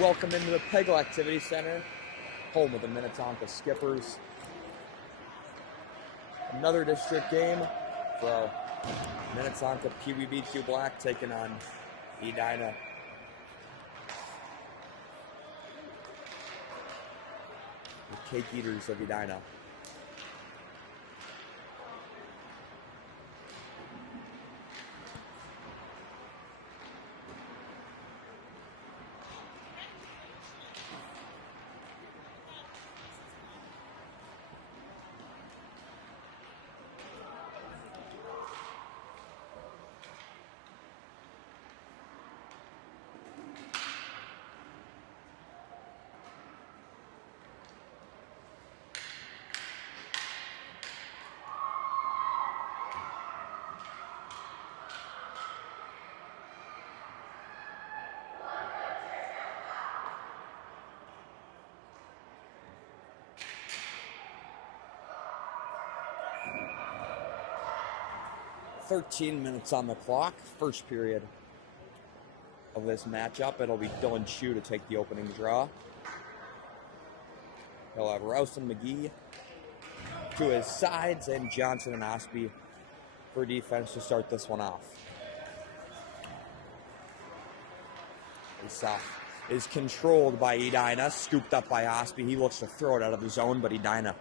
Welcome into the Peggle Activity Center, home of the Minnetonka Skippers. Another district game for our Minnetonka PWB2 Black taking on Edina. The Cake Eaters of Edina. .13 on the clock, first period of this matchup. It'll be Dylan Chu to take the opening draw. He'll have Rouse and McGee to his sides and Johnson and Osby for defense to start this one off. This is controlled by Edina, scooped up by Osby. He looks to throw it out of the zone, but Edina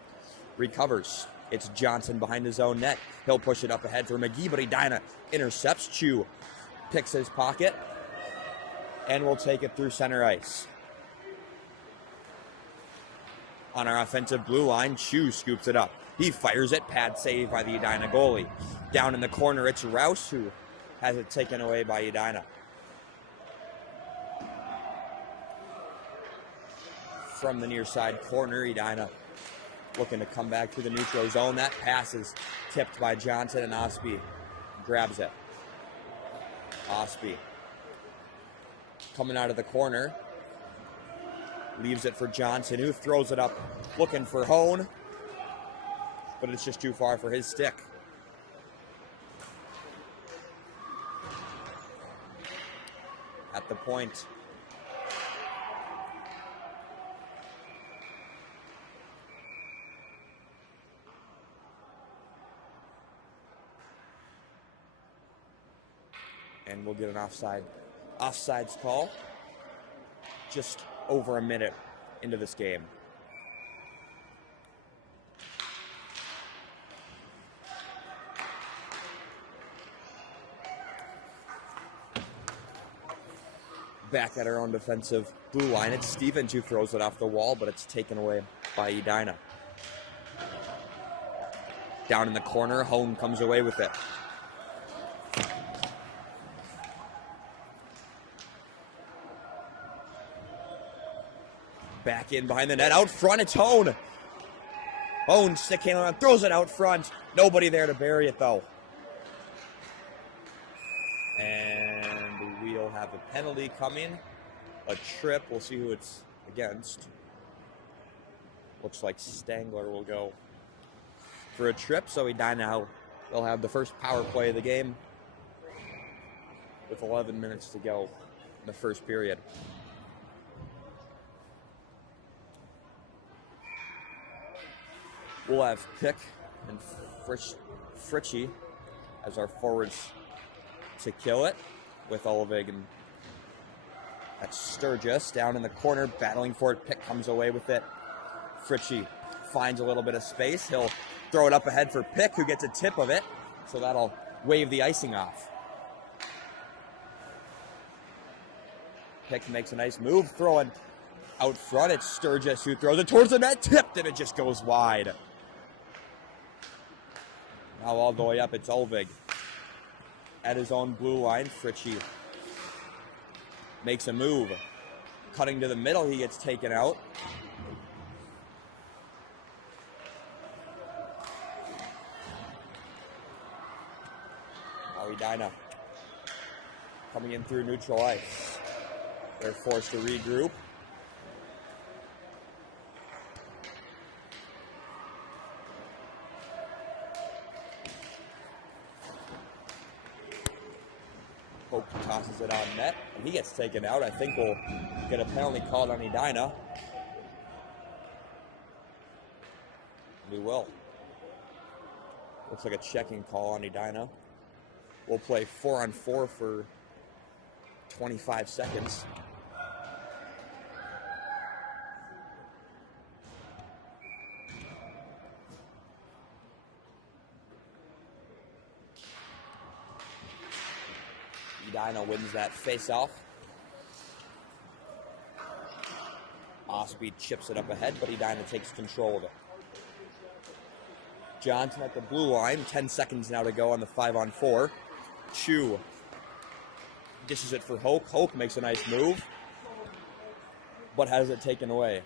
recovers. It's Johnson behind his own net. He'll push it up ahead for McGee, but Edina intercepts. Chu picks his pocket and will take it through center ice. On our offensive blue line, Chu scoops it up. He fires it. Pad save by the Edina goalie. Down in the corner, it's Rouse who has it taken away by Edina. From the near side corner, Edina looking to come back to the neutral zone. That pass is tipped by Johnson, and Osby grabs it. Osby coming out of the corner. Leaves it for Johnson, who throws it up looking for Hone. But it's just too far for his stick. At the point, and we'll get an offsides call just over a minute into this game. Back at our own defensive blue line, it's Stevens who throws it off the wall, but it's taken away by Edina. Down in the corner, Hone comes away with it. Back in behind the net, out front, it's Hone. Hone stick handling on, throws it out front. Nobody there to bury it though. And we'll have a penalty coming. A trip, we'll see who it's against. Looks like Stangler will go for a trip, so Edina will have the first power play of the game with 11 minutes to go in the first period. We'll have Pick and Fritchie as our forwards to kill it, with Olvig and that's Sturgis down in the corner battling for it. Pick comes away with it. Fritchie finds a little bit of space. He'll throw it up ahead for Pick, who gets a tip of it, so that'll wave the icing off. Pick makes a nice move, throwing out front. It's Sturgis who throws it towards the net, tipped, and it just goes wide. Now all the way up, it's Olvig. At his own blue line, Fritchie makes a move. Cutting to the middle, he gets taken out. Now Edina coming in through neutral ice. They're forced to regroup. Hope tosses it on net, and he gets taken out. I think we'll get a penalty called on Edina. We will. Looks like a checking call on Edina. We'll play 4-on-4 for 25 seconds. Edina wins that face-off. Osby chips it up ahead, but Edina takes control of it. Johnson at the blue line. 10 seconds now to go on the 5-on-4. Chu dishes it for Hoke. Hoke makes a nice move, but has it taken away.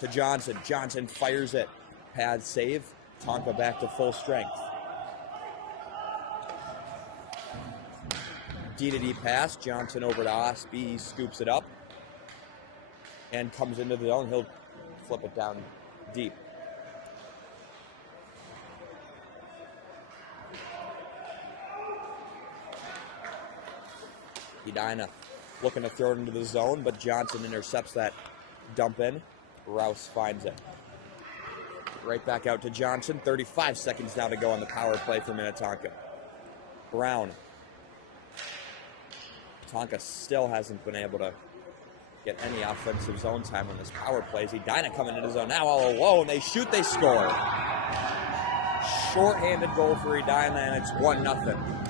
To Johnson. Johnson fires it. Pad save. Tonka back to full strength. D-to-D pass. Johnson over to Osby. He scoops it up and comes into the zone. He'll flip it down deep. Edina looking to throw it into the zone, but Johnson intercepts that dump in. Rouse finds it. Right back out to Johnson. 35 seconds now to go on the power play for Minnetonka. Brown. Tonka still hasn't been able to get any offensive zone time on this power plays. Edina coming into the zone now all alone. They shoot, they score. Short-handed goal for Edina, and it's 1-0.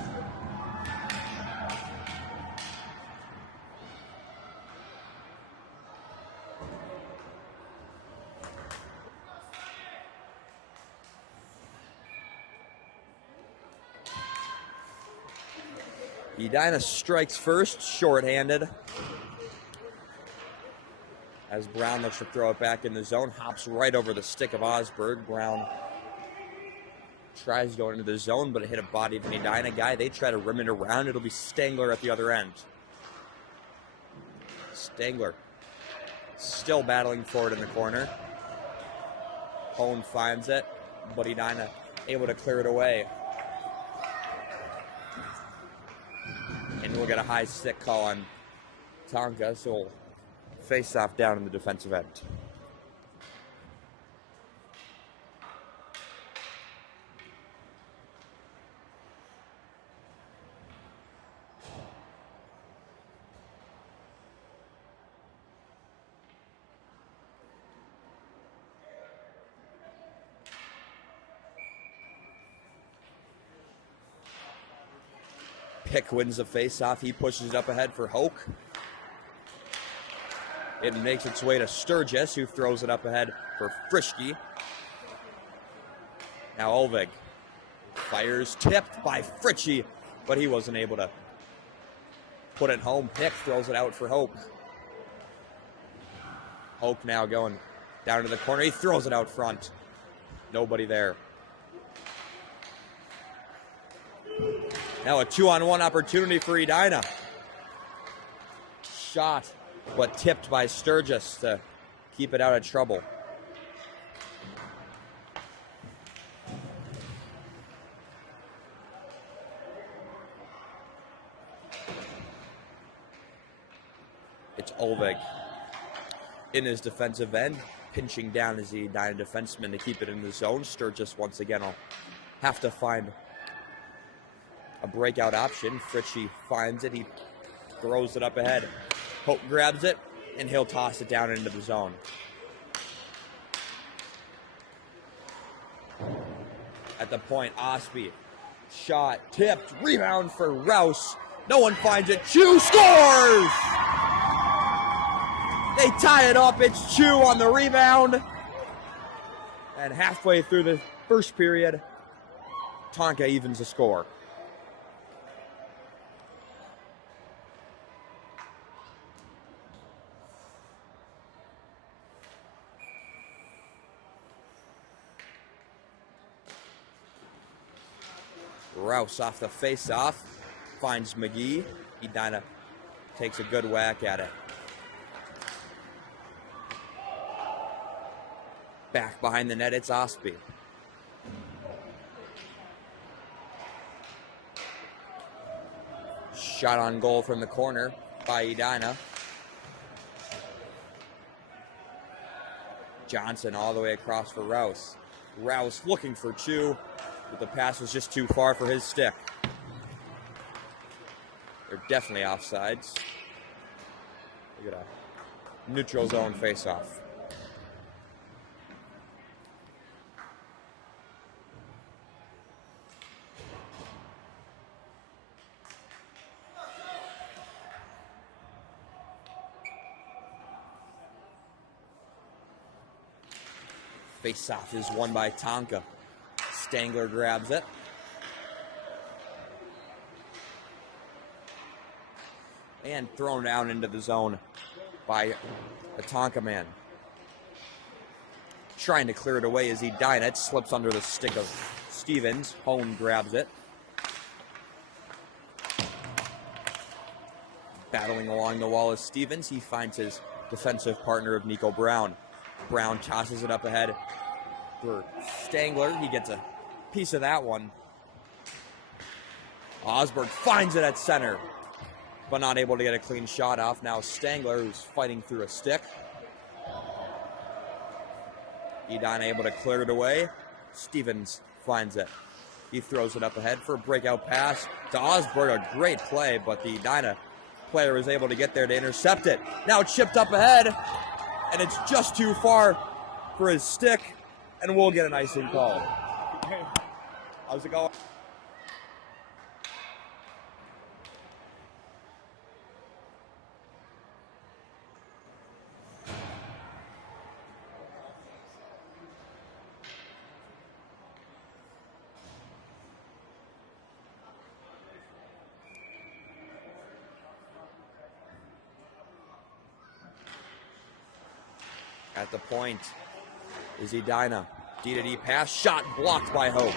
Edina strikes first, short-handed. As Brown looks to throw it back in the zone, hops right over the stick of Osberg. Brown tries going into the zone, but it hit a body of an Edina guy. They try to rim it around. It'll be Stangler at the other end. Stangler still battling for it in the corner. Hone finds it, but Edina able to clear it away. And we'll get a high stick call on Tonka, so we'll face off down in the defensive end. Pick wins the face-off. He pushes it up ahead for Hoke. It makes its way to Sturgis, who throws it up ahead for Frischke. Now Olvig fires, tipped by Fritchie, but he wasn't able to put it home. Pick throws it out for Hoke. Hoke now going down to the corner. He throws it out front. Nobody there. Now a 2-on-1 opportunity for Edina. Shot, but tipped by Sturgis to keep it out of trouble. It's Olvig in his defensive end, pinching down as the Edina defenseman to keep it in the zone. Sturgis once again will have to find a breakout option. Fritchie finds it. He throws it up ahead. Hope grabs it, and he'll toss it down into the zone. At the point, Osby. Shot, tipped, rebound for Rouse. No one finds it. Chu scores! They tie it up. It's Chu on the rebound. And halfway through the first period, Tonka evens the score. Rouse off the face-off, finds McGee. Edina takes a good whack at it. Back behind the net, it's Osby. Shot on goal from the corner by Edina. Johnson all the way across for Rouse. Rouse looking for Chu, but the pass was just too far for his stick. They're definitely offsides. Look at a neutral zone face-off. Face-off is won by Tonka. Stangler grabs it. And thrown down into the zone by the Tonka man. Trying to clear it away as Edina. It slips under the stick of Stevens. Hone grabs it. Battling along the wall is Stevens. He finds his defensive partner of Nico Brown. Brown tosses it up ahead for Stangler. He gets a piece of that one. Osberg finds it at center, but not able to get a clean shot off. Now Stangler, who's fighting through a stick. Edina able to clear it away. Stevens finds it. He throws it up ahead for a breakout pass to Osberg. A great play, but the Edina player is able to get there to intercept it. Now chipped up ahead, and it's just too far for his stick, and we'll get an icing call. How's it going? At the point is Edina. D-to-D pass, shot blocked by Hope.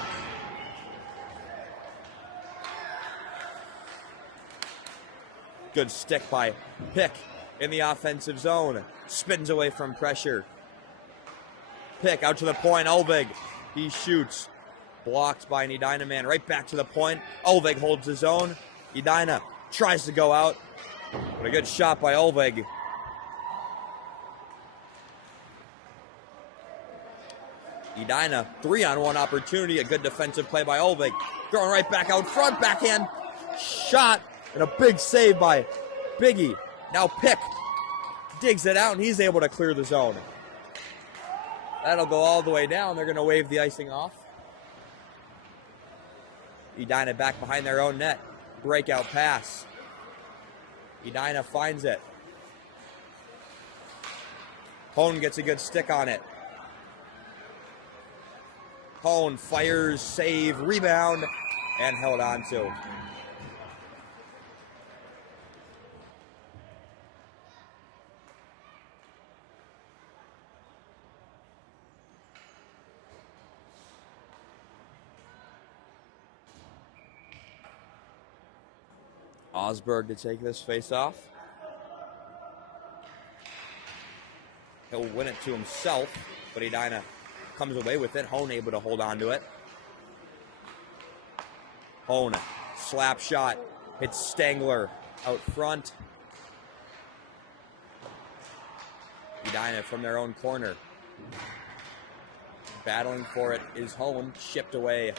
Good stick by Pick in the offensive zone. Spins away from pressure. Pick out to the point, Ulvig. He shoots. Blocked by an Edina man. Right back to the point. Ulvig holds his own. Edina tries to go out. But a good shot by Ulvig. Edina, 3-on-1 opportunity, a good defensive play by Ulvig. Throwing right back out front, backhand shot, and a big save by Biggie. Now Pick digs it out, and he's able to clear the zone. That'll go all the way down. They're going to wave the icing off. Edina back behind their own net. Breakout pass. Edina finds it. Hone gets a good stick on it. Hone fires, save, rebound, and held on to. Osberg to take this face off. He'll win it to himself, but Edina comes away with it. Hone able to hold on to it. Hone, slap shot, hits Stangler out front. Edina from their own corner. Battling for it is Hone, shipped away.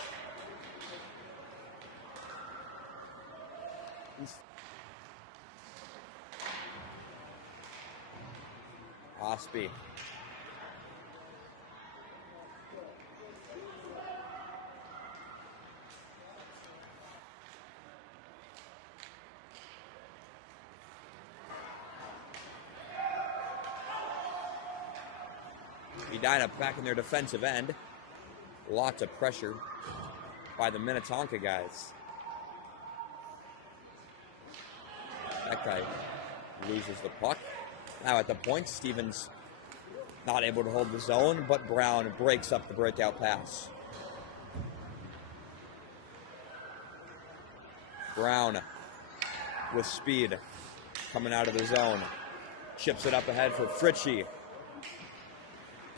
Osby. Edina back in their defensive end. Lots of pressure by the Minnetonka guys. That guy loses the puck. Now at the point, Stevens not able to hold the zone, but Brown breaks up the breakout pass. Brown with speed coming out of the zone. Chips it up ahead for Fritchie.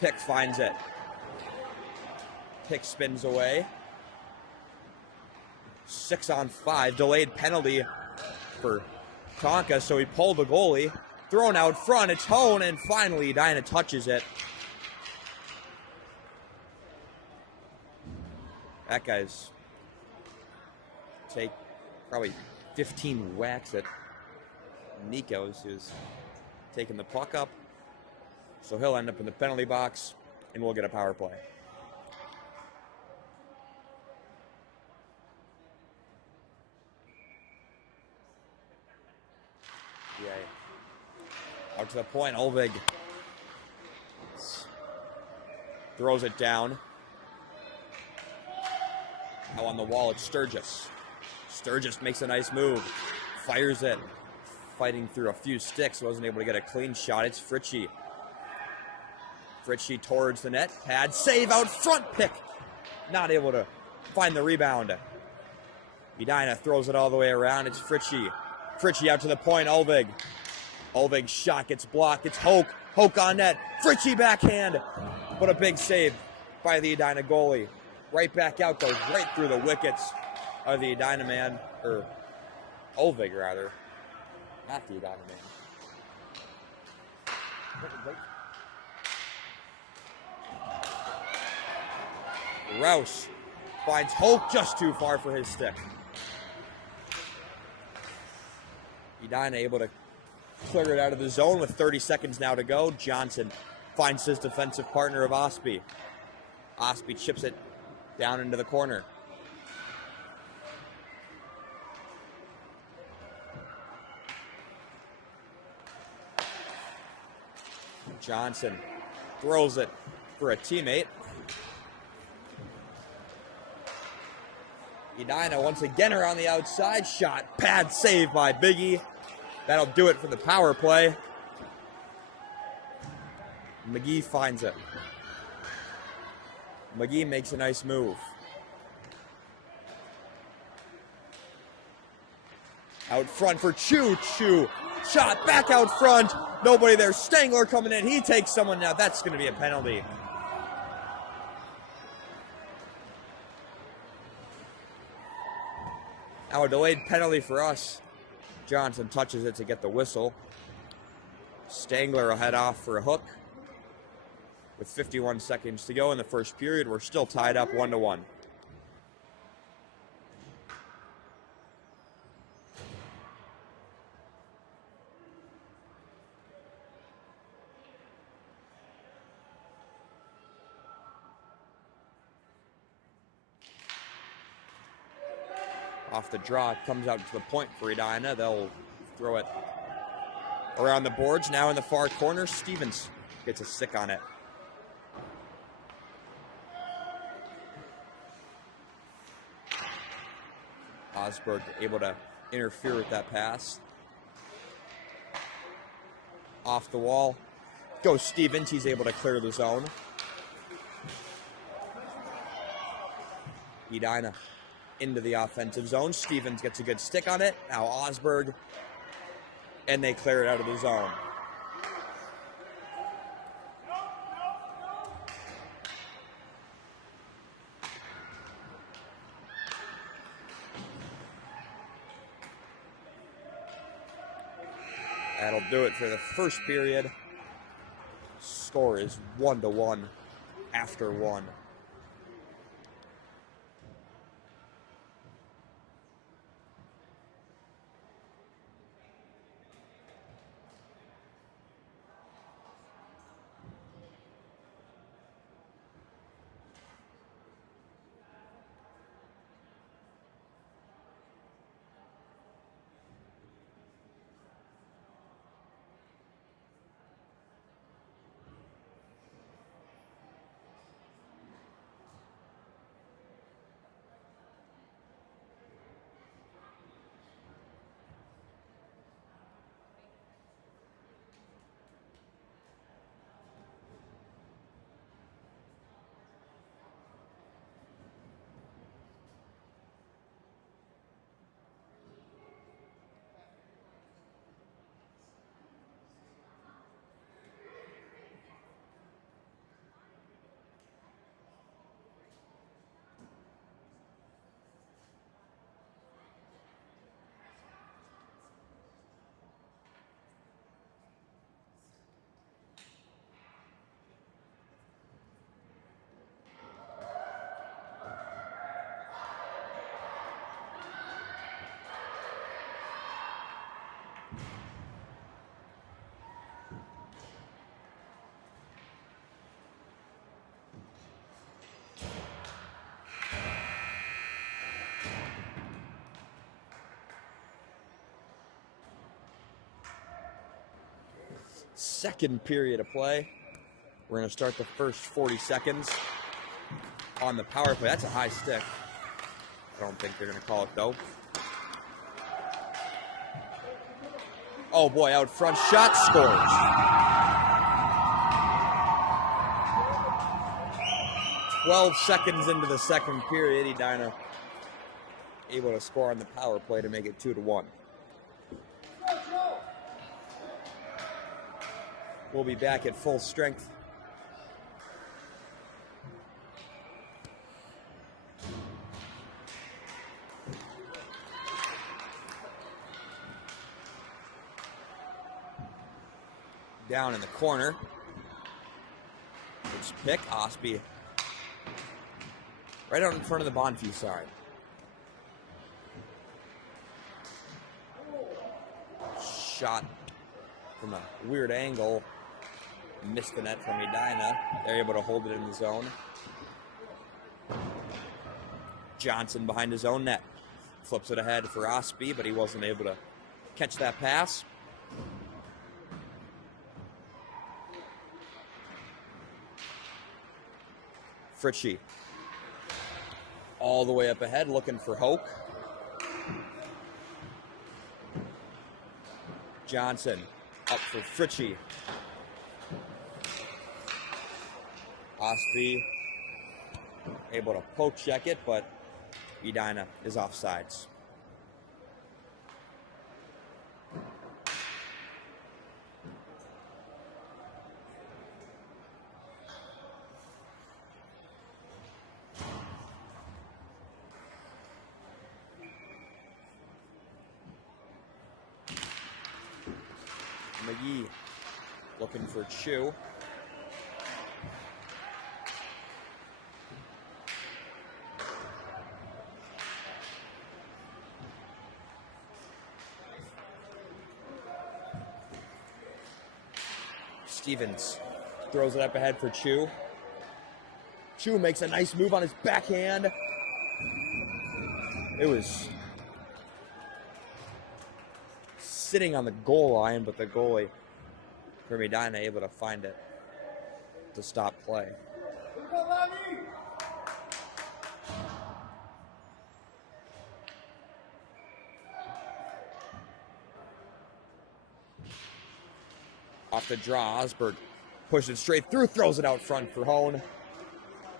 Pick finds it. Pick spins away. 6-on-5, delayed penalty for Tonka, so he pulled the goalie. Thrown out front, it's Hone, and finally Edina touches it. That guy's take probably 15 whacks at Nico's, who's taking the puck up. So he'll end up in the penalty box, and we'll get a power play. Yeah. Out to the point, Olvig throws it down. Now on the wall, it's Sturgis. Sturgis makes a nice move, fires it, fighting through a few sticks, wasn't able to get a clean shot. It's Fritchie. Fritchie towards the net, pad, save out front, pick. Not able to find the rebound. Edina throws it all the way around. It's Fritchie. Fritchie out to the point, Olvig. Olvig's shot gets blocked. It's Hoke. Hoke on net. Fritchie backhand. What a big save by the Edina goalie. Right back out, goes right through the wickets of the Edina man, or Olvig rather. Not the Edina man. Rouse finds Hoke just too far for his stick. Edina able to clear it out of the zone with 30 seconds now to go. Johnson finds his defensive partner of Osby. Osby chips it down into the corner. Johnson throws it for a teammate. Edina once again around the outside. Shot, pad save by Biggie. That'll do it for the power play. McGee finds it. McGee makes a nice move. Out front for Chu. Chu. Shot back out front. Nobody there. Stangler coming in. He takes someone now. That's going to be a penalty. Now a delayed penalty for us. Johnson touches it to get the whistle. Stangler will head off for a hook. With 51 seconds to go in the first period, we're still tied up 1-1. Off the draw, it comes out to the point for Edina. They'll throw it around the boards. Now in the far corner, Stevens gets a stick on it. Osberg able to interfere with that pass. Off the wall goes Stevens. He's able to clear the zone. Edina into the offensive zone. Stevens gets a good stick on it. Now Osberg. And they clear it out of the zone. That'll do it for the first period. Score is 1-1 after 1. Second period of play. We're going to start the first 40 seconds on the power play. That's a high stick. I don't think they're going to call it, though. Oh, boy, out front shot scores. 12 seconds into the second period, Edina able to score on the power play to make it 2-1. We'll be back at full strength. Down in the corner. It's pick. Osby right out in front of the Bonfils side. Shot from a weird angle. Missed the net from Edina. They're able to hold it in the zone. Johnson behind his own net. Flips it ahead for Osby, but he wasn't able to catch that pass. Fritchie all the way up ahead, looking for Hoke. Johnson up for Fritchie. Osby able to poke check it, but Edina is offsides. McGee looking for Chu. Stevens throws it up ahead for Chu. Chu makes a nice move on his backhand. It was sitting on the goal line, but the goalie from Edina able to find it to stop play. Off the draw, Osberg pushes it straight through, throws it out front for Hone,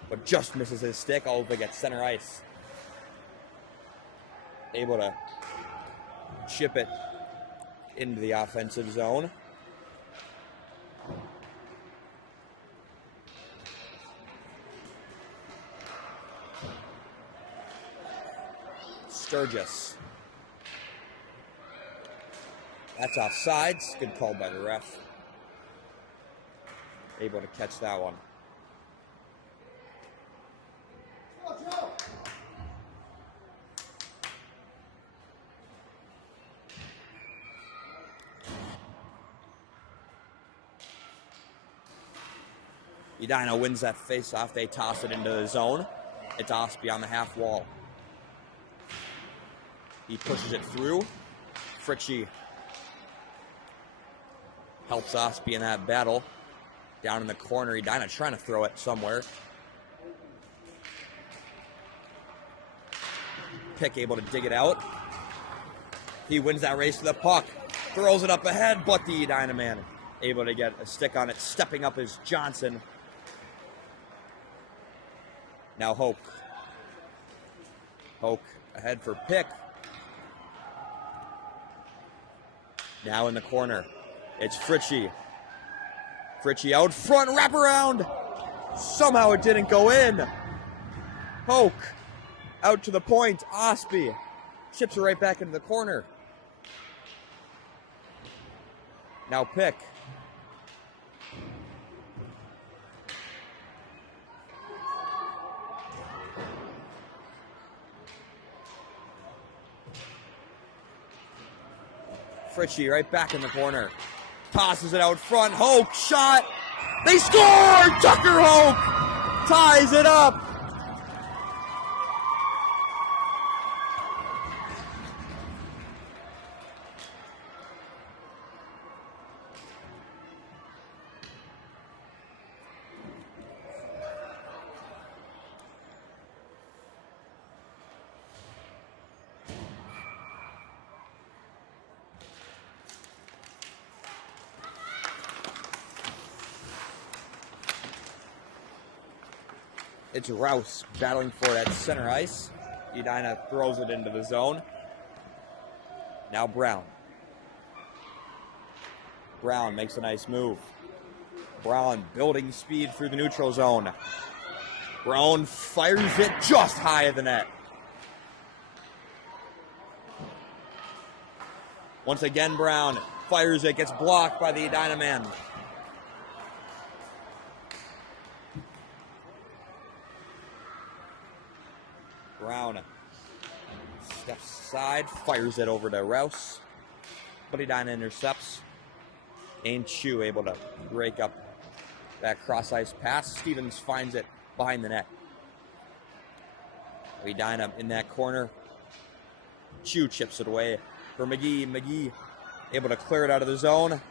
but just misses his stick all the way at center ice. Able to chip it into the offensive zone. Sturgis. That's offsides. Good call by the ref. Able to catch that one. Edina wins that face-off. They toss it into the zone. It's Osby on the half wall. He pushes it through. Fritchie helps Osby in that battle. Down in the corner, Edina trying to throw it somewhere. Pick able to dig it out. He wins that race to the puck. Throws it up ahead, but the Edina man able to get a stick on it. Stepping up is Johnson. Now Hoke. Hoke ahead for Pick. Now in the corner, it's Fritchie. Fritchie out front, wraparound. Somehow it didn't go in. Hoke out to the point. Osby chips it right back into the corner. Now Pick. Fritchie right back in the corner. Tosses it out front. Hoke shot. They score! Tucker Hoke ties it up. It's Rouse battling for it at center ice. Edina throws it into the zone. Now Brown. Brown makes a nice move. Brown building speed through the neutral zone. Brown fires it just high of the net. Once again, Brown fires it, gets blocked by the Edina man. Brown steps aside, fires it over to Rouse, but Edina intercepts. Ain't Chu able to break up that cross-ice pass. Stevens finds it behind the net. Edina in that corner. Chu chips it away for McGee. McGee able to clear it out of the zone,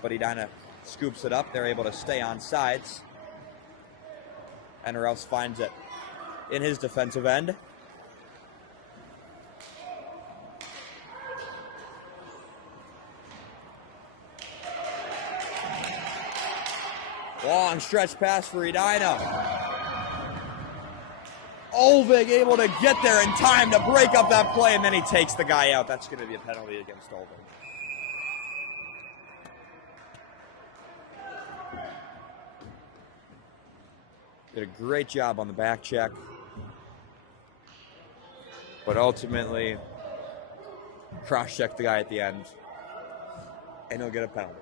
but Edina scoops it up. They're able to stay on sides. And Rouse finds it in his defensive end. Long stretch pass for Edina. Olvig able to get there in time to break up that play, and then he takes the guy out. That's going to be a penalty against Olvig. Did a great job on the back check, but ultimately cross-checked the guy at the end, and he'll get a penalty.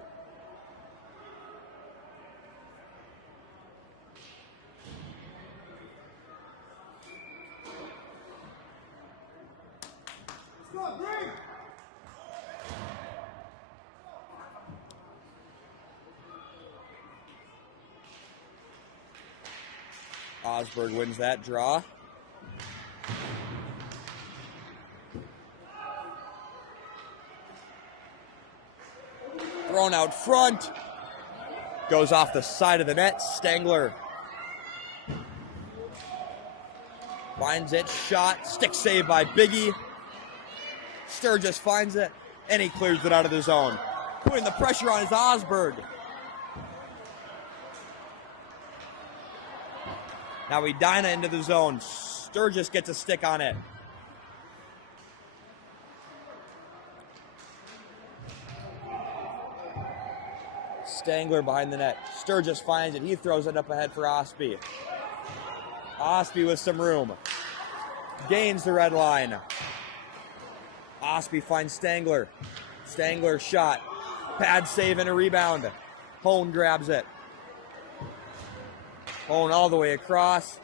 Osberg wins that draw. Thrown out front. Goes off the side of the net. Stangler finds it. Shot. Stick save by Biggie. Sturgis finds it. And he clears it out of the zone. Putting the pressure on is Osberg. Now Edina into the zone. Sturgis gets a stick on it. Stangler behind the net. Sturgis finds it. He throws it up ahead for Osby. Osby with some room. Gains the red line. Osby finds Stangler. Stangler shot. Pad save and a rebound. Hone grabs it. Hone all the way across.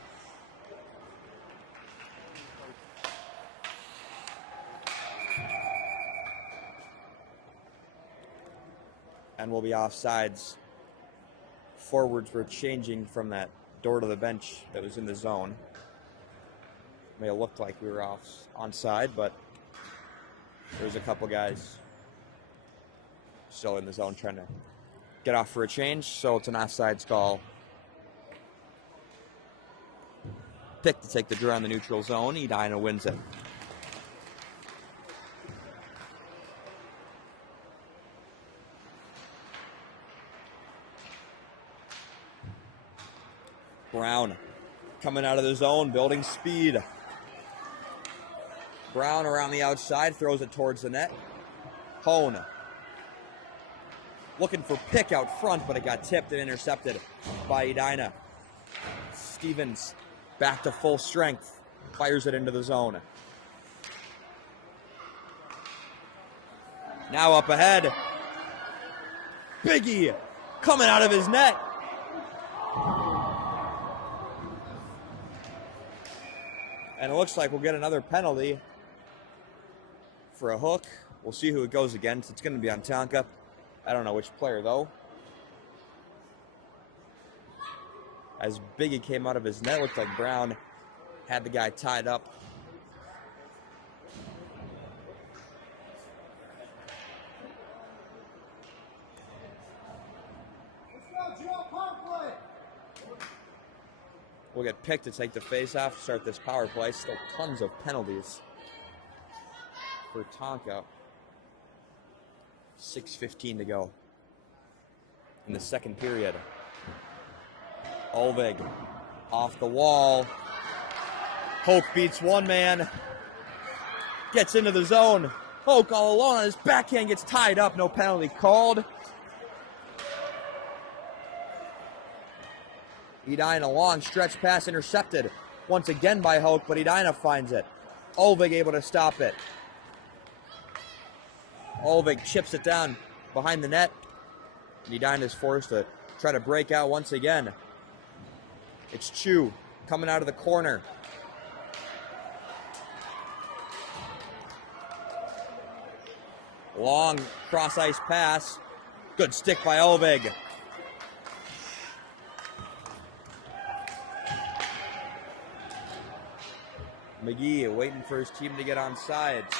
And we'll be offsides. Forwards were changing from that door to the bench that was in the zone. May have looked like we were onside, but there's a couple guys still in the zone trying to get off for a change, so it's an offsides call. Pick to take the draw in the neutral zone. Edina wins it. Brown coming out of the zone, building speed. Brown around the outside, throws it towards the net. Hone looking for pick out front, but it got tipped and intercepted by Edina. Stevens back to full strength, fires it into the zone. Now up ahead. Biggie coming out of his net. And it looks like we'll get another penalty for a hook. We'll see who it goes against. It's going to be on Tonka. I don't know which player, though. As Biggie came out of his net, looked like Brown had the guy tied up. We'll get picked to take the face-off, start this power play. Still tons of penalties for Tonka. 6:15 to go in the second period. Olvig Off the wall. Hoke beats one man. Gets into the zone. Hoke all alone on his backhand gets tied up. No penalty called. Edina, long stretch pass intercepted once again by Hoke, but Edina finds it. Olvig able to stop it. Olvig chips it down behind the net. And Edina is forced to try to break out once again. It's Chu coming out of the corner. Long cross-ice pass. Good stick by Olvig. McGee waiting for his team to get on sides.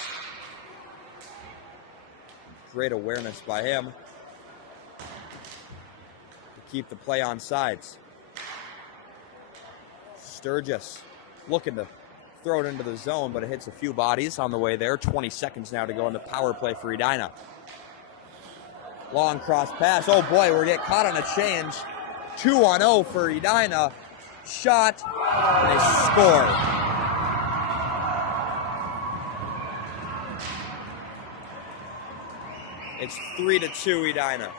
Great awareness by him to keep the play on sides. Sturgis looking to throw it into the zone, but it hits a few bodies on the way there. 20 seconds now to go in the power play for Edina. Long cross pass. Oh boy, we're getting caught on a change. 2-0 for Edina. Shot, and they score. It's 3-2 Edina.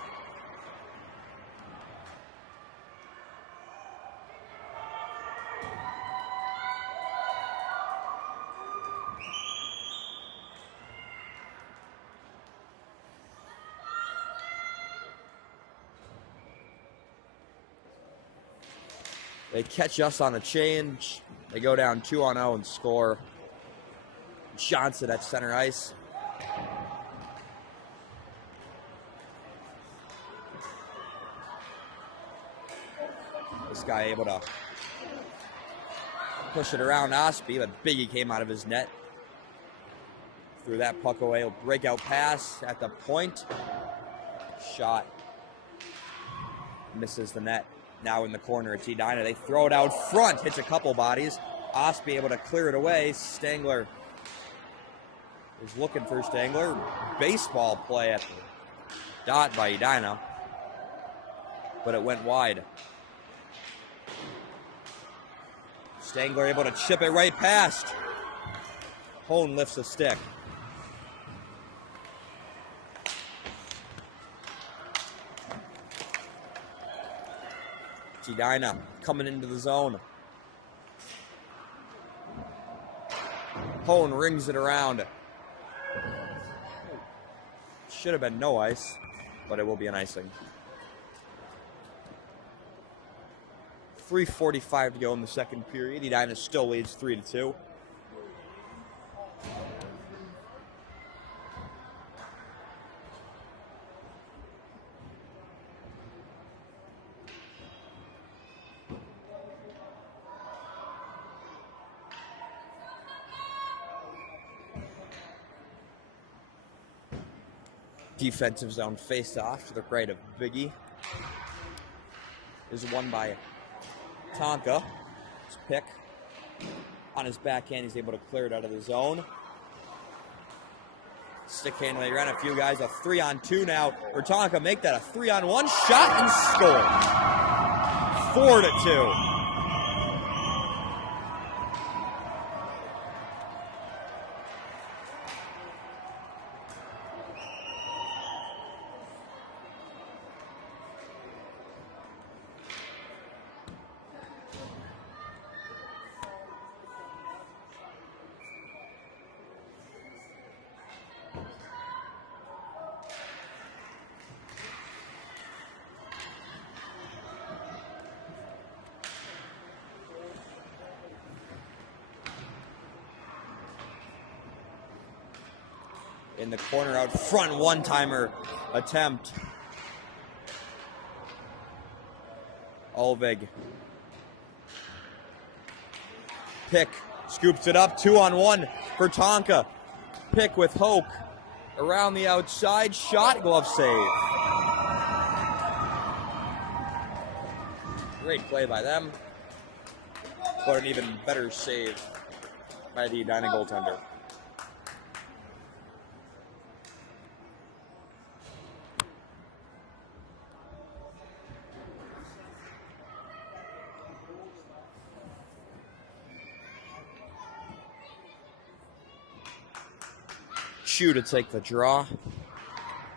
They catch us on a change. They go down 2-0 and score. Johnson at center ice. This guy able to push it around Osby, but Biggie came out of his net. Threw that puck away. A breakout pass at the point. Shot. Misses the net. Now in the corner, it's Edina. They throw it out front. Hits a couple bodies. Osby able to clear it away. Stangler is looking for Stangler. Baseball play at the dot by Edina. But it went wide. Stangler able to chip it right past. Hone lifts a stick. Edina coming into the zone. Hone rings it around. Should have been no ice, but it will be an icing. 3:45 to go in the second period. Edina still leads 3-2. Defensive zone face-off to the right of Biggie. Is won by Tonka. His pick. On his backhand, he's able to clear it out of the zone. Stick handling around a few guys. A 3-on-2 now for Tonka. Make that a 3-on-1 shot and score. 4-2. In the corner out front, one-timer attempt. Olvig. Pick scoops it up, 2-on-1 for Tonka. Pick with Hoke around the outside, shot, glove save. Great play by them, but an even better save by the Edina goaltender. Chu to take the draw.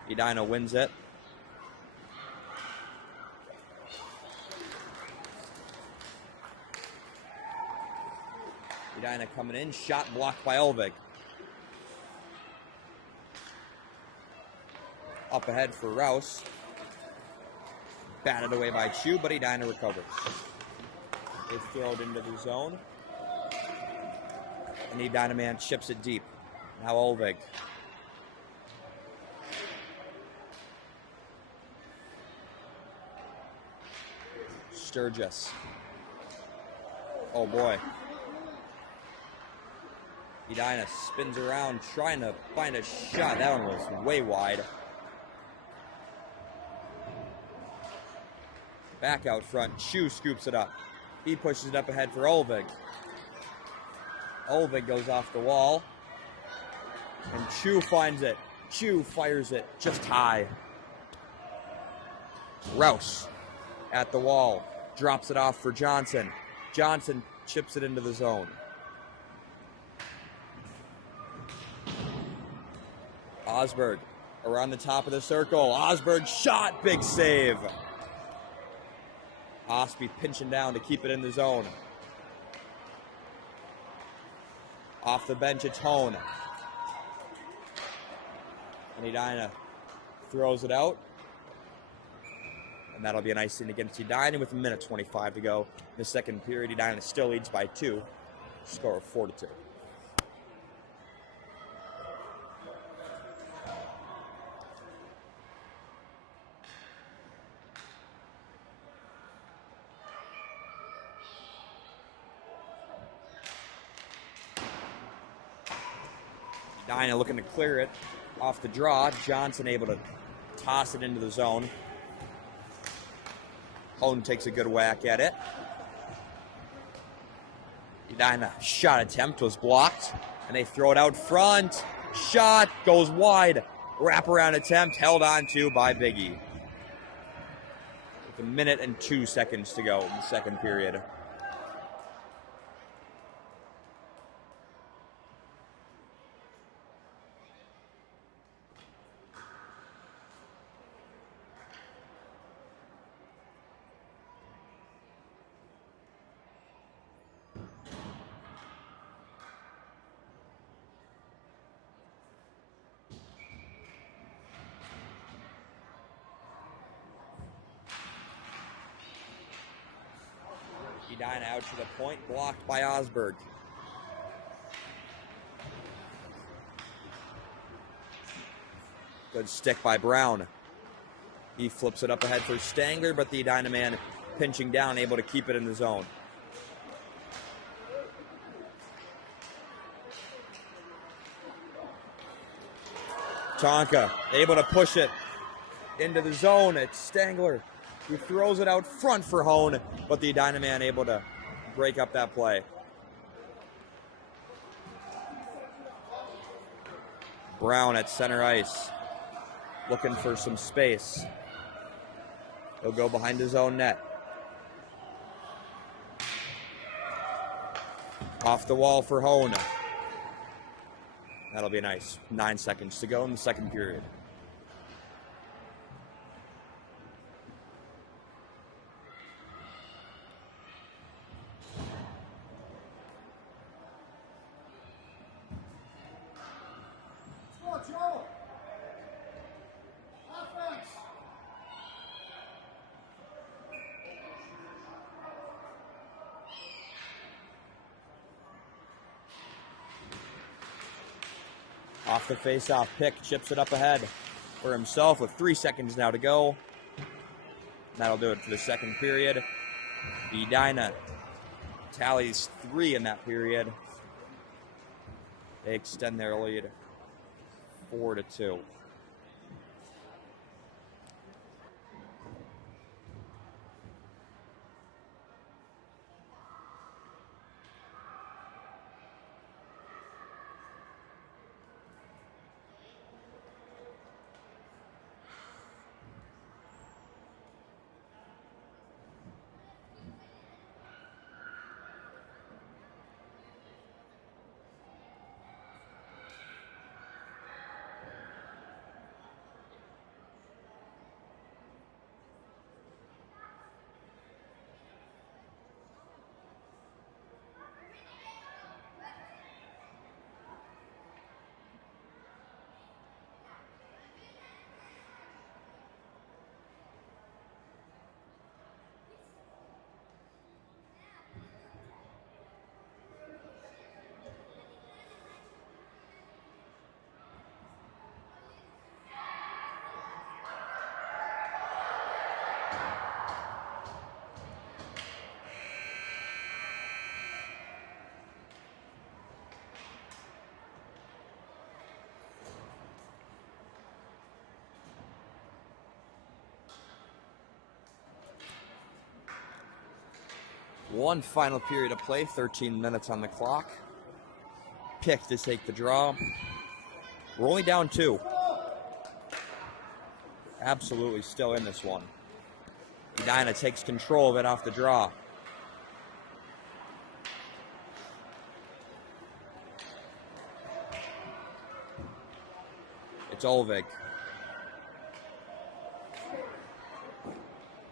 Edina wins it. Edina coming in, shot blocked by Olvig. Up ahead for Rouse. Batted away by Chu, but Edina recovers. They throw it into the zone. And Edina man chips it deep. Now Olvig. Sturgis. Oh boy. Edina spins around trying to find a shot. That one was way wide. Back out front. Chu scoops it up. He pushes it up ahead for Olvig. Olvig goes off the wall. And Chu finds it. Chu fires it just high. Rouse at the wall. Drops it off for Johnson. Johnson chips it into the zone. Osberg around the top of the circle. Osberg shot. Big save. Osby pinching down to keep it in the zone. Off the bench, it's Hone. And Edina throws it out. And that'll be an icing against Edina with 1:25 to go. In the second period, Edina still leads by 2. Score of 4-2. Edina looking to clear it off the draw. Johnson able to toss it into the zone. Hone takes a good whack at it. Edina shot attempt was blocked, and they throw it out front. Shot goes wide. Wraparound attempt held on to by Biggie. With 1:02 to go in the second period. Edina out to the point, blocked by Osberg. Good stick by Brown. He flips it up ahead for Stangler, but the Edina man pinching down, able to keep it in the zone. Tonka able to push it into the zone. It's Stangler. He throws it out front for Hone, but the Edina man able to break up that play. Brown at center ice, looking for some space. He'll go behind his own net. Off the wall for Hone. That'll be nice. 9 seconds to go in the second period. Off the face-off pick, chips it up ahead for himself with 3 seconds now to go. That'll do it for the second period. Edina tallies 3 in that period. They extend their lead 4-2. One final period of play, 13 minutes on the clock. Pick to take the draw. We're only down 2. Absolutely still in this one. Edina takes control of it off the draw. It's Olvig.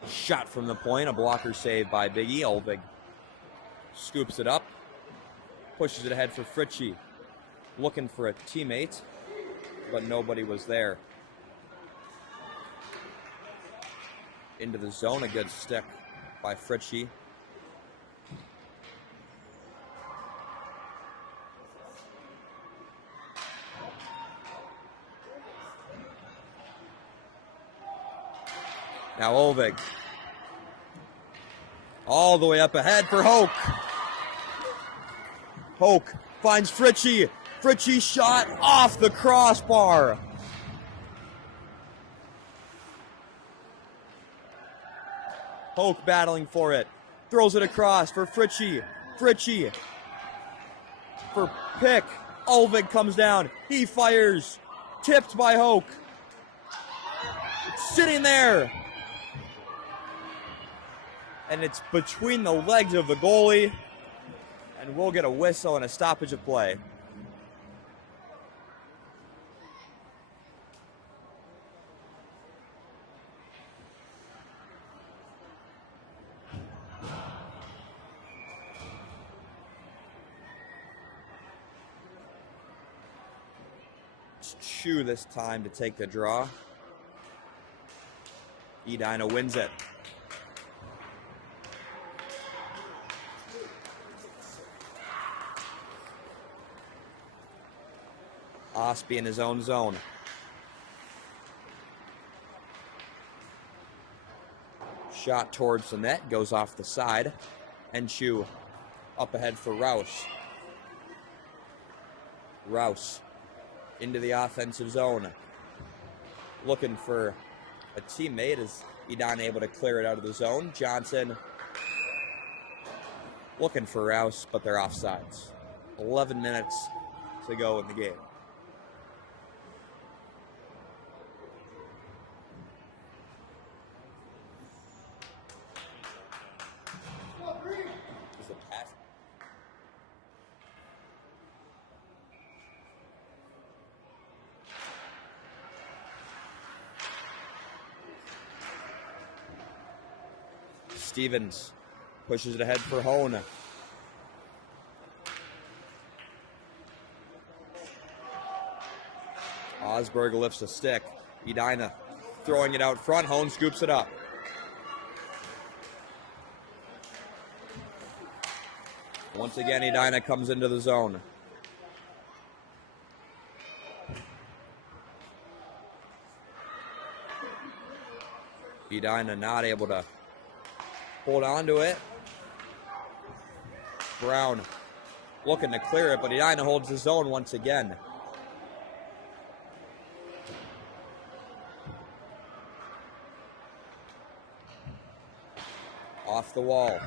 Shot from the point, a blocker save by Big E. Olvig scoops it up, pushes it ahead for Fritchie, looking for a teammate, but nobody was there. Into the zone, a good stick by Fritchie. Now Olvig. All the way up ahead for Hoke. Hoke finds Fritchie. Fritchie shot off the crossbar. Hoke battling for it. Throws it across for Fritchie. Fritchie for Pick. Olvig comes down. He fires. Tipped by Hoke. It's sitting there. And it's between the legs of the goalie. And we'll get a whistle and a stoppage of play. It's Chu this time to take the draw. Edina wins it. Osby in his own zone. Shot towards the net, goes off the side. And Chu up ahead for Rouse. Rouse into the offensive zone. Looking for a teammate. Is Edina able to clear it out of the zone? Johnson looking for Rouse, but they're offsides. 11 minutes to go in the game. Stevens pushes it ahead for Hone. Osberg lifts a stick. Edina throwing it out front. Hone scoops it up. Once again, Edina comes into the zone. Edina not able to hold on to it. Brown looking to clear it, but Edina holds the zone once again. Off the wall.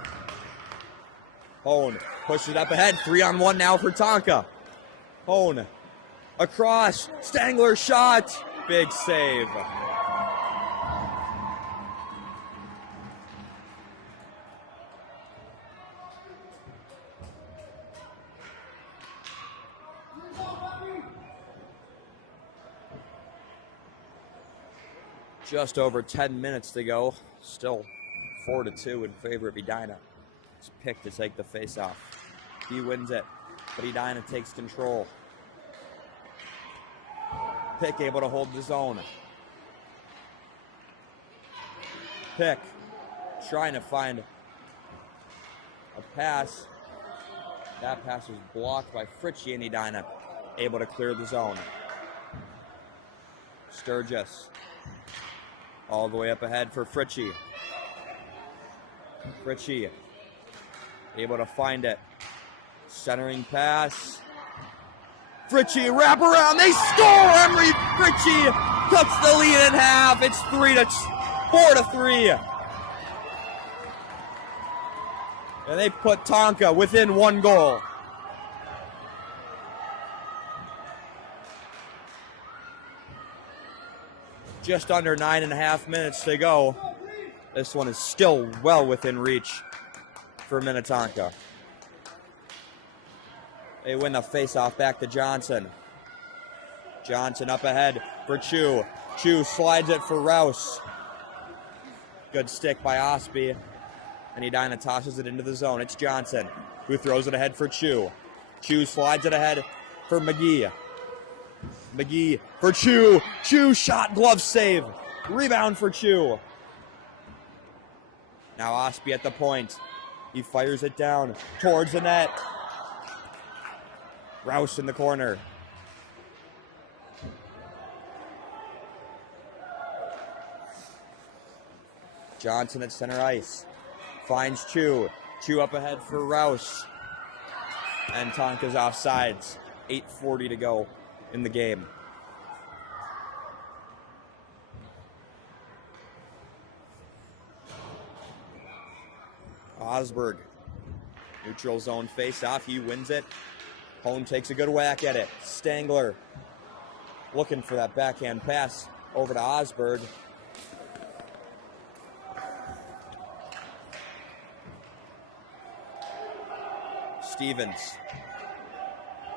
Hone pushes it up ahead. 3-on-1 now for Tonka. Hone across. Stangler shot. Big save. Just over 10 minutes to go. Still 4-2 in favor of Edina. It's Pick to take the face-off. He wins it, but Edina takes control. Pick able to hold the zone. Pick trying to find a pass. That pass was blocked by Fritchie, and Edina able to clear the zone. Sturgis all the way up ahead for Fritchie. Fritchie able to find it. Centering pass. Fritchie wrap around. They score! Emery Fritchie cuts the lead in half. It's 4-3. And they put Tonka within 1 goal. Just under 9.5 minutes to go. This one is still well within reach for Minnetonka. They win the faceoff back to Johnson. Johnson up ahead for Chu. Chu slides it for Rouse. Good stick by Osby. And Edina tosses it into the zone. It's Johnson who throws it ahead for Chu. Chu slides it ahead for McGee. McGee for Chu. Chu shot, glove save. Rebound for Chu. Now Osby at the point. He fires it down towards the net. Rouse in the corner. Johnson at center ice. Finds Chu. Chu up ahead for Rouse. And Tonka's offsides. 8:40 to go in the game. Osberg. Neutral zone face-off. He wins it. Hone takes a good whack at it. Stangler looking for that backhand pass over to Osberg. Stevens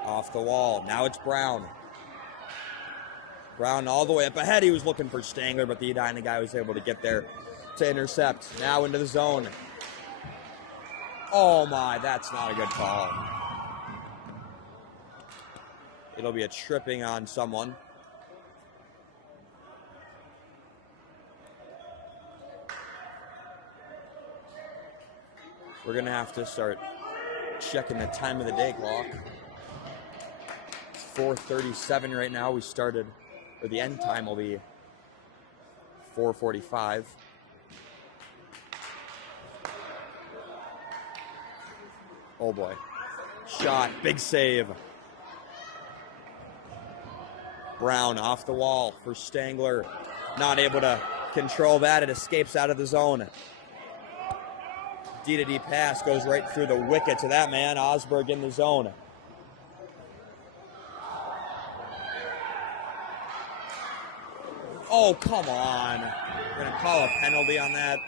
off the wall. Now it's Brown. Brown all the way up ahead. He was looking for Stangler, but the Edina guy was able to get there to intercept. Now into the zone. Oh my, that's not a good call. It'll be a tripping on someone. We're going to have to start checking the time of the day clock. It's 4:37 right now. We started, or the end time will be 4:45. Oh boy. Shot, big save. Brown off the wall for Stangler. Not able to control that. It escapes out of the zone. D-to-D pass goes right through the wicket to that man. Osberg in the zone. Oh, come on. We're going to call a penalty on that.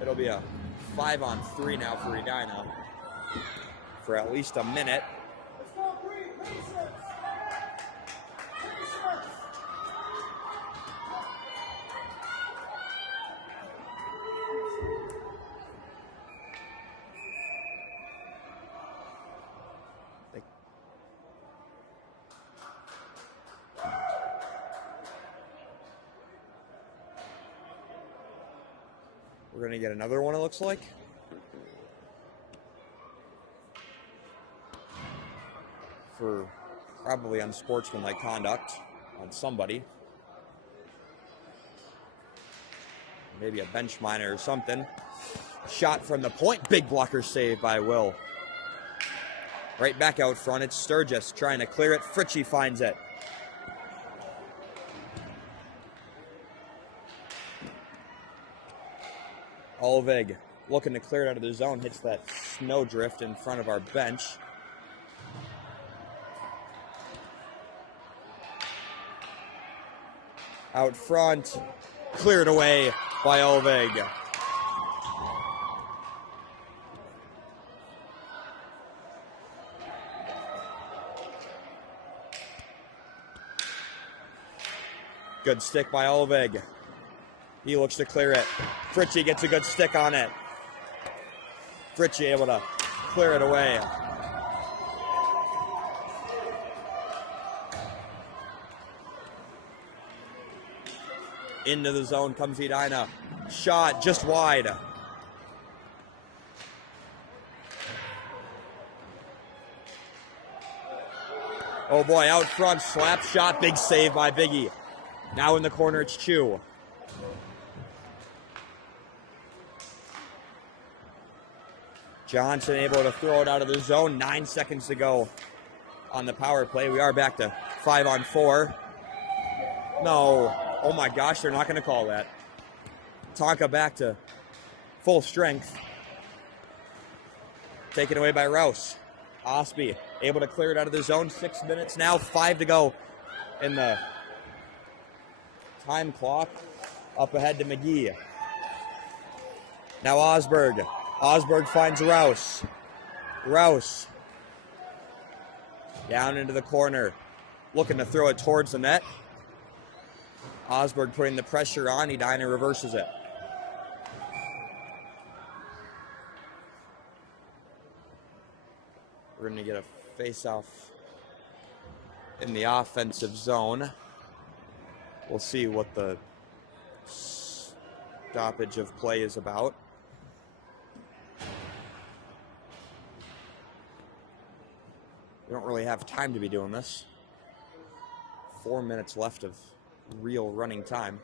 It'll be a 5-on-3 now for Edina for at least a minute. We're going to get another one, it looks like. For probably unsportsmanlike conduct on somebody. Maybe a bench minor or something. Shot from the point. Big blocker save by Will. Right back out front. It's Sturgis trying to clear it. Fritchie finds it. Olvig looking to clear it out of the zone. Hits that snowdrift in front of our bench. Out front. Cleared away by Olvig. Good stick by Olvig. He looks to clear it. Fritchie gets a good stick on it. Fritchie able to clear it away. Into the zone comes Edina. Shot just wide. Oh boy, out front, slap shot, big save by Biggie. Now in the corner, it's Chu. Johnson able to throw it out of the zone. 9 seconds to go on the power play. We are back to 5-on-4. No. Oh my gosh, they're not going to call that. Tonka back to full strength. Taken away by Rouse. Osby able to clear it out of the zone. 6 minutes now, 5 to go in the time clock. Up ahead to McGee. Now Osberg. Osberg finds Rouse. Rouse. Down into the corner. Looking to throw it towards the net. Osberg putting the pressure on. Edina reverses it. We're going to get a face-off in the offensive zone. We'll see what the stoppage of play is about. We don't really have time to be doing this. 4 minutes left of real running time.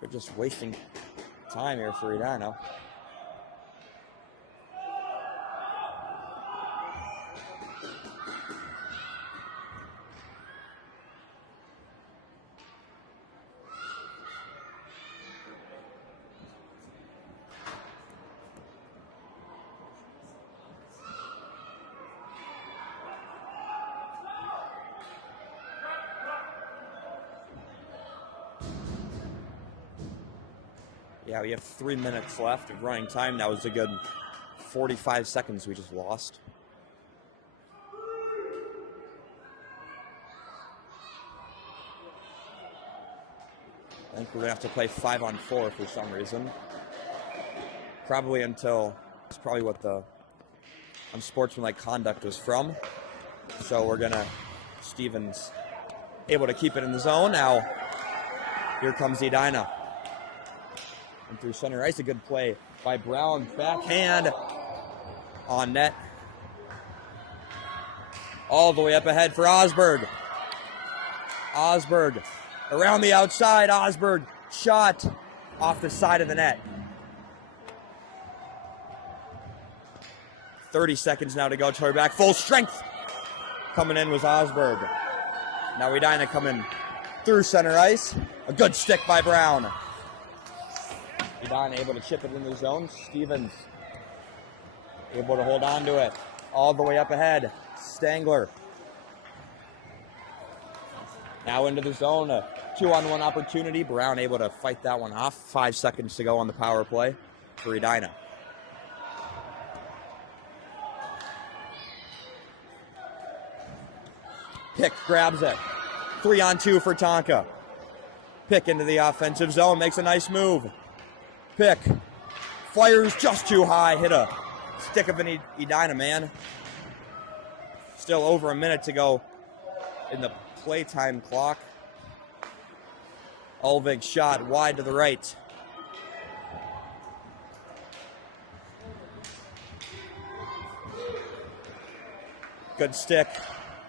They're just wasting time here for Edina. Yeah, we have 3 minutes left of running time. That was a good 45 seconds we just lost. I think we're going to have to play 5-on-4 for some reason. Probably until, it's probably what the unsportsmanlike conduct was from. So we're going to, Stevens able to keep it in the zone. Now, here comes Edina. And through center ice, a good play by Brown. Backhand on net. All the way up ahead for Osberg. Osberg around the outside. Osberg shot off the side of the net. 30 seconds now to go. Toward back. Full strength. Coming in was Osberg. Now Edina coming through center ice. A good stick by Brown. Edina able to chip it in the zone. Stevens able to hold on to it. All the way up ahead. Stangler. Now into the zone. A 2-on-1 opportunity. Brown able to fight that one off. 5 seconds to go on the power play for Edina. Pick grabs it. 3-on-2 for Tonka. Pick into the offensive zone. Makes a nice move. Pick fires just too high. Hit a stick of an Edina man. Still over a minute to go in the playtime clock. Ulvig shot wide to the right. Good stick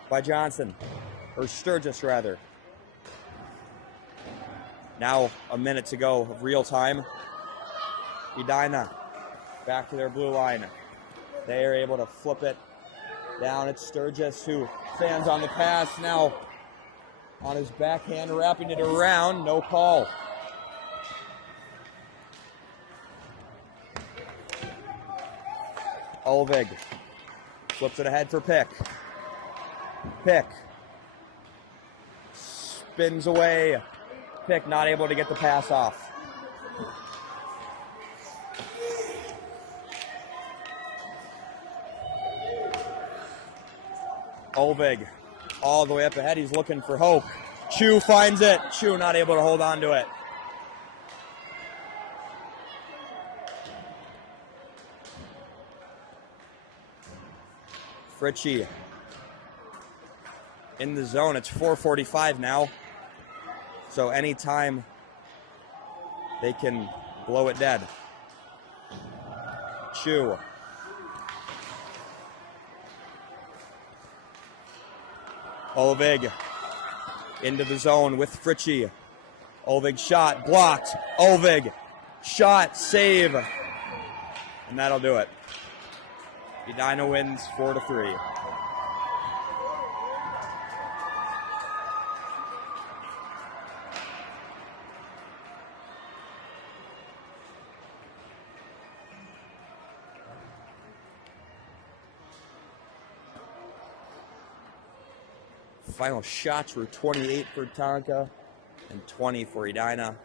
by Johnson, or Sturgis rather. Now a minute to go of real time. Edina back to their blue line. They are able to flip it down. It's Sturgis who stands on the pass. Now on his backhand, wrapping it around. No call. Ulvig flips it ahead for Pick. Pick spins away. Pick not able to get the pass off. Ulvig all the way up ahead. He's looking for Hope. Chu finds it. Chu not able to hold on to it. Fritchie in the zone. It's 4:45 now. So anytime they can blow it dead. Chu. Ulvig into the zone with Fritchie. Ovig shot, blocked. Ovig shot, save. And that'll do it. Edina wins 4-3. Final shots were 28 for Tonka and 20 for Edina.